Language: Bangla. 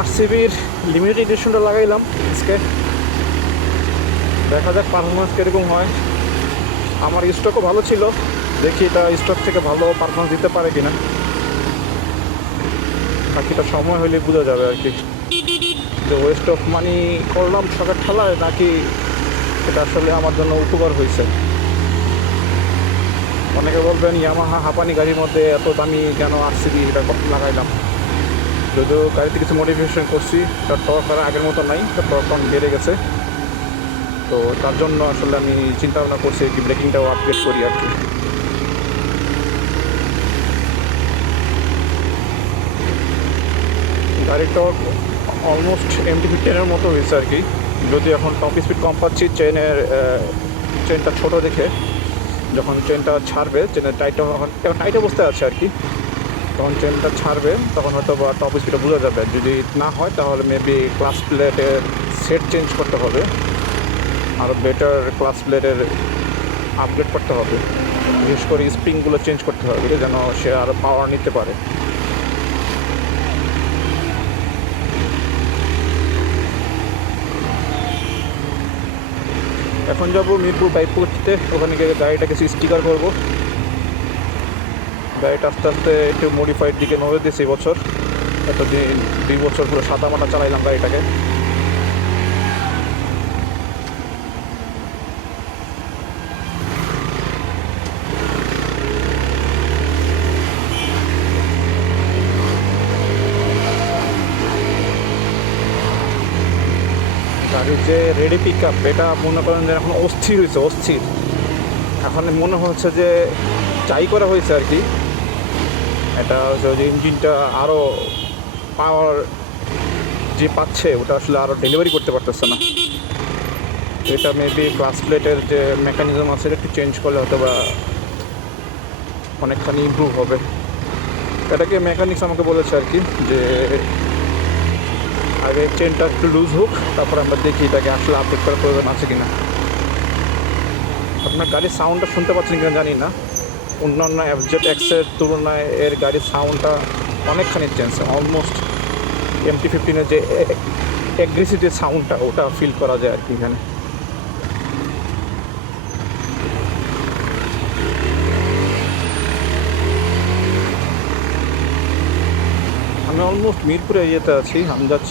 আরসিবির লিমিটেড এডিশনটা লাগাইলাম আজকে, দেখা যাক পারফরমেন্স কীরকম হয়। আমার স্টকও ভালো ছিল, দেখি এটা স্টক থেকে ভালো পারফরমেন্স দিতে পারে কিনা, বাকিটা সময় হলে বোঝা যাবে আর কি, যে ওয়েস্ট অফ মানি করলাম শখের ঠেলায় নাকি এটা আসলে আমার জন্য উপকার হয়েছে। অনেকে বলবেন ইয়ামাহা হাঁপানি গাড়ির মধ্যে এত দামি কেন আরসিবি এটা লাগাইলাম, যদিও গাড়িতে কিছু মডিফিকেশন করছি, তার টর্ক আর আগের মতো নাই, তার টর্ক বেড়ে গেছে, তো তার জন্য আসলে আমি চিন্তা ভাবনা করছি কি ব্রেকিংটাও আপগ্রেড করি আর কি। গাড়ির টর্ক অলমোস্ট MT-15 মতো হয়েছে আর কি, যদি এখন টপ স্পিড কম পাচ্ছি, চেনটা ছোটো দেখে যখন চেনটা ছাড়বে, চেনের টাইটটা এখন টাইট অবস্থায় আছে আর কি, তখন চেনটা ছাড়বে তখন হয়তো বা টপ স্পিডটা বোঝা যাবে। যদি না হয় তাহলে মেবি ক্লাস প্লেটের সেট চেঞ্জ করতে হবে, আরও বেটার ক্লাস প্লেটের আপগ্রেড করতে হবে, বিশেষ করে স্প্রিংগুলো চেঞ্জ করতে হবে যেন সে আরও পাওয়ার নিতে পারে। এখন যাবো মিরপুর বাইকপুরতে, ওখানে গিয়ে গাড়িটা কিছু স্টিকার করবো। গাড়িটা আস্তে আস্তে একটু মডিফাইড দিকে নজর দিয়েছে এই বছর, এতদিন 2 বছর পুরো সাদা মাটা চালাইলাম গাড়িটাকে। গাড়ির যে রেডি পিক আপ, এটা মনে করেন যে এখন অস্থির হয়েছে, অস্থির। এখন মনে হচ্ছে যে চাই করা হয়েছে আর কি, এটা হচ্ছে যে ইঞ্জিনটা আরও পাওয়ার যে পাচ্ছে ওটা আসলে আরও ডেলিভারি করতে পারতেছে না। এটা মেবি ক্লাস প্লেটের যে মেকানিজম আছে একটু চেঞ্জ করলে হয়তো বা অনেকখানি ইমপ্রুভ হবে। এটাকে মেকানিক্স আমাকে বলেছে আর কি, যে আগে চেনটা একটু লুজ হোক, তারপর আমরা দেখি এটাকে আসলে আপডেট করার প্রয়োজন আছে কিনা। আপনার গাড়ির সাউন্ডটা শুনতে পাচ্ছেন কিনা জানি না, অন্যান্য FZ-X-এর তুলনায় এর গাড়ির সাউন্ডটা অনেকখানি চেঞ্জ, অলমোস্ট MT-15-এর যে অ্যাগ্রেসিভ যে সাউন্ডটা ওটা ফিল করা যায় আর কি এখানে। আমি অলমোস্ট মিরপুর এরিয়াতে আছি, আমি যাচ্ছি